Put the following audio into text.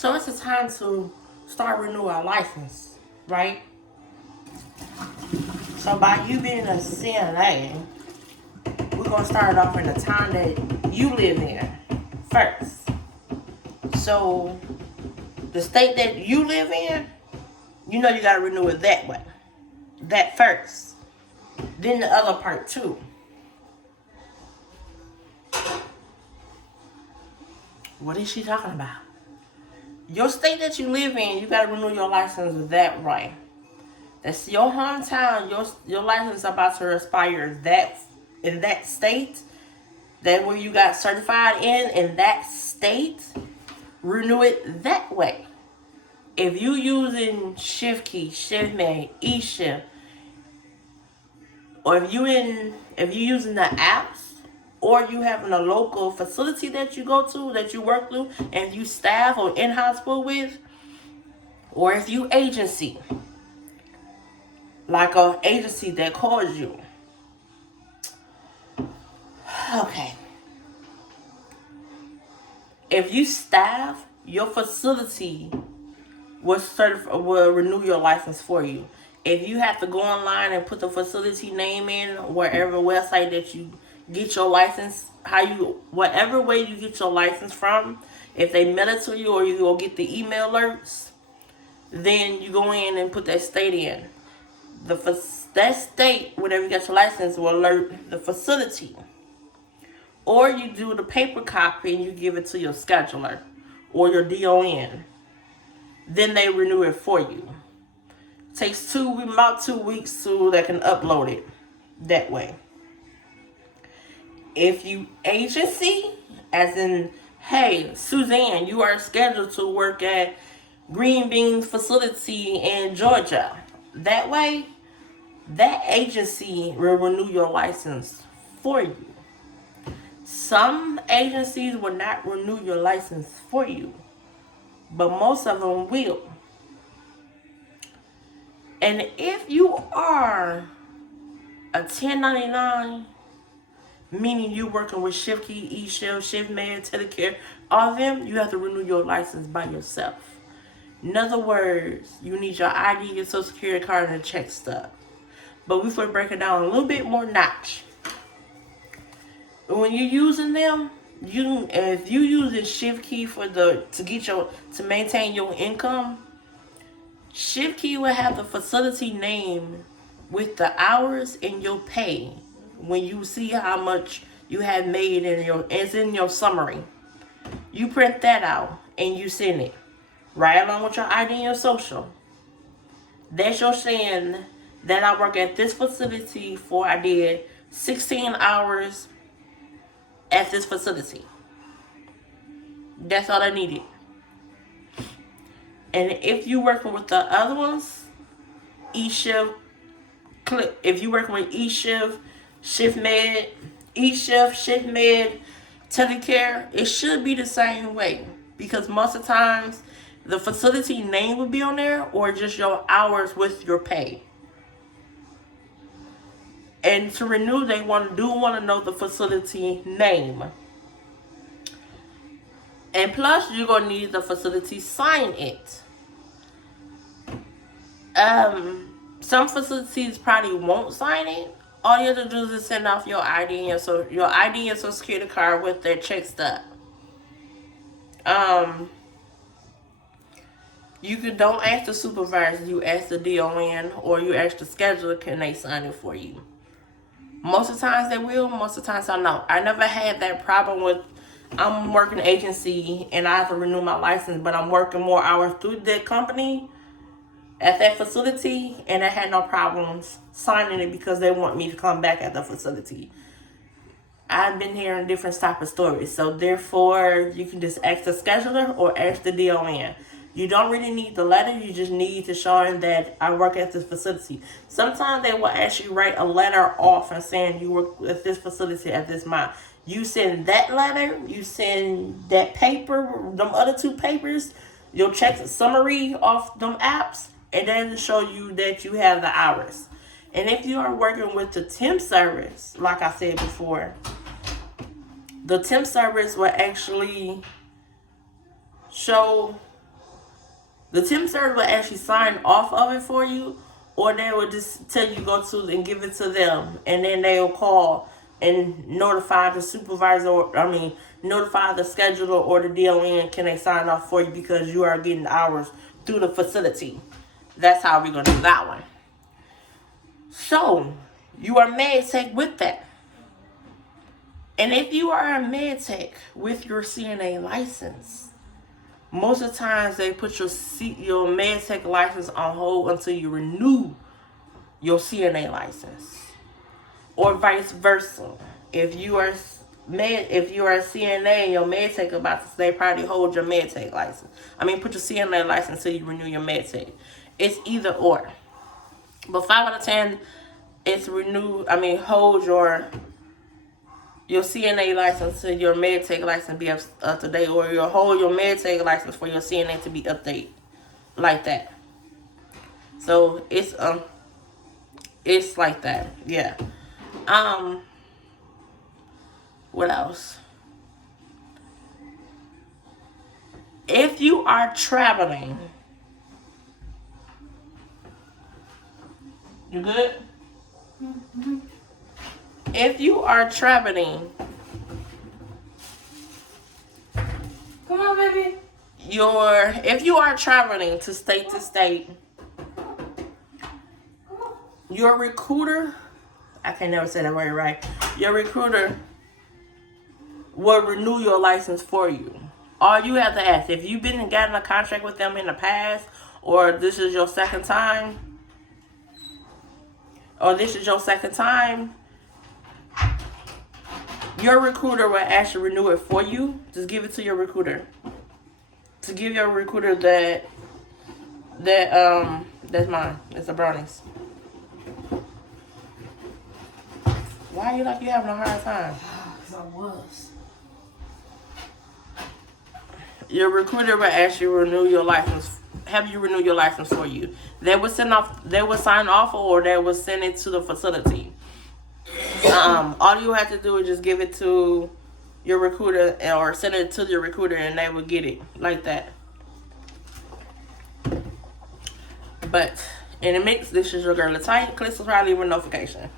So it's a time to start renewing our license, right? So by you being a CNA, we're gonna start off in the time that you live in first. So the state that you live in, you know you gotta renew it that way. That first. Then the other part too. What is she talking about? Your state that you live in, you gotta renew your license that way. That's your hometown. Your license is about to expire that in that state. That where you got certified in that state. Renew it that way. If you using ShiftKey, ShiftMate, eShift, or if you using the apps, or you having a local facility that you go to, that you work through, and you staff or in hospital with, or if you agency, like a agency that calls you. Okay. If you staff, your facility will renew your license for you. If you have to go online and put the facility name in wherever website that you get your license, whatever way you get your license from, if they mail it to you or you go get the email alerts, then you go in and put that state in. That state, whenever you get your license, will alert the facility. Or you do the paper copy and you give it to your scheduler or your DON. Then they renew it for you. It takes about 2 weeks so they can upload it that way. If you agency, as in, hey, Suzanne, you are scheduled to work at Green Beans facility in Georgia. That way, that agency will renew your license for you. Some agencies will not renew your license for you, but most of them will. And if you are a 1099, meaning you working with ShiftKey, eShift, ShiftMate, Telecare, all of them, you have to renew your license by yourself. In other words, you need your ID, your social security card, and a check stub. But we will break it down a little bit more notch. When you're using them, if you using ShiftKey to maintain your income, ShiftKey will have the facility name with the hours and your pay. When you see how much you have made it's in your summary. You print that out and you send it right along with your ID and your social. That's your saying that I work at this facility I did 16 hours at this facility. That's all I needed. And if you working with the other ones, eShift, if you working with eShift, ShiftMed, eShift, ShiftMed, Telecare, it should be the same way. Because most of the times, the facility name will be on there or just your hours with your pay. And to renew, they want to know the facility name. And plus, you're going to need the facility sign it. Some facilities probably won't sign it. All you have to do is send off your ID and your ID and social security card with their check stub. Don't ask the supervisor, you ask the DON or you ask the scheduler, can they sign it for you? Most of the times they will, most of the times I know. I never had that problem with, I'm working agency and I have to renew my license, but I'm working more hours through that company at that facility, and I had no problems signing it because they want me to come back at the facility. I've been hearing different type of stories, so therefore you can just ask the scheduler or ask the DON. You don't really need the letter, you just need to show them that I work at this facility. Sometimes they will actually write a letter off and saying you work at this facility at this month. You send that letter, you send that paper, them other 2 papers, your check summary off them apps, and then show you that you have the hours. And if you are working with the temp service, like I said before, the temp service will actually show The temp service will actually sign off of it for you, or they will just tell you go to and give it to them, and then they'll call and notify the supervisor, notify the scheduler or the DON, can they sign off for you because you are getting hours through the facility. That's how we're going to do that one. So, you are med tech with that. And if you are a med tech with your CNA license, most of the times they put your med tech license on hold until you renew your CNA license, or vice versa. If you are a CNA and your med tech about to, they probably hold your med tech license. Put your CNA license until you renew your med tech. It's either or. But 5 out of 10, it's hold your CNA license to your med tech license be up to date, or you'll hold your med tech license for your CNA to be updated, like that. So it's like that, yeah. What else? If you are traveling, you good? Mm-hmm. If you are traveling, come on, baby. If you are traveling to state, your recruiter, I can never say that word right. Your recruiter will renew your license for you. All you have to ask, if you've been and gotten a contract with them in the past, or this is your second time, your recruiter will actually renew it for you. Just give it to your recruiter. To give your recruiter that's mine. It's a brownies. Why are you like you having a hard time? Because I was. Your recruiter will actually renew your license. Have you renew your license for you? They will sign off, or they will send it to the facility. All you have to do is just give it to your recruiter, or send it to your recruiter, and they will get it like that. But in the mix, this is your girl Latoya. Click subscribe, leave a notification.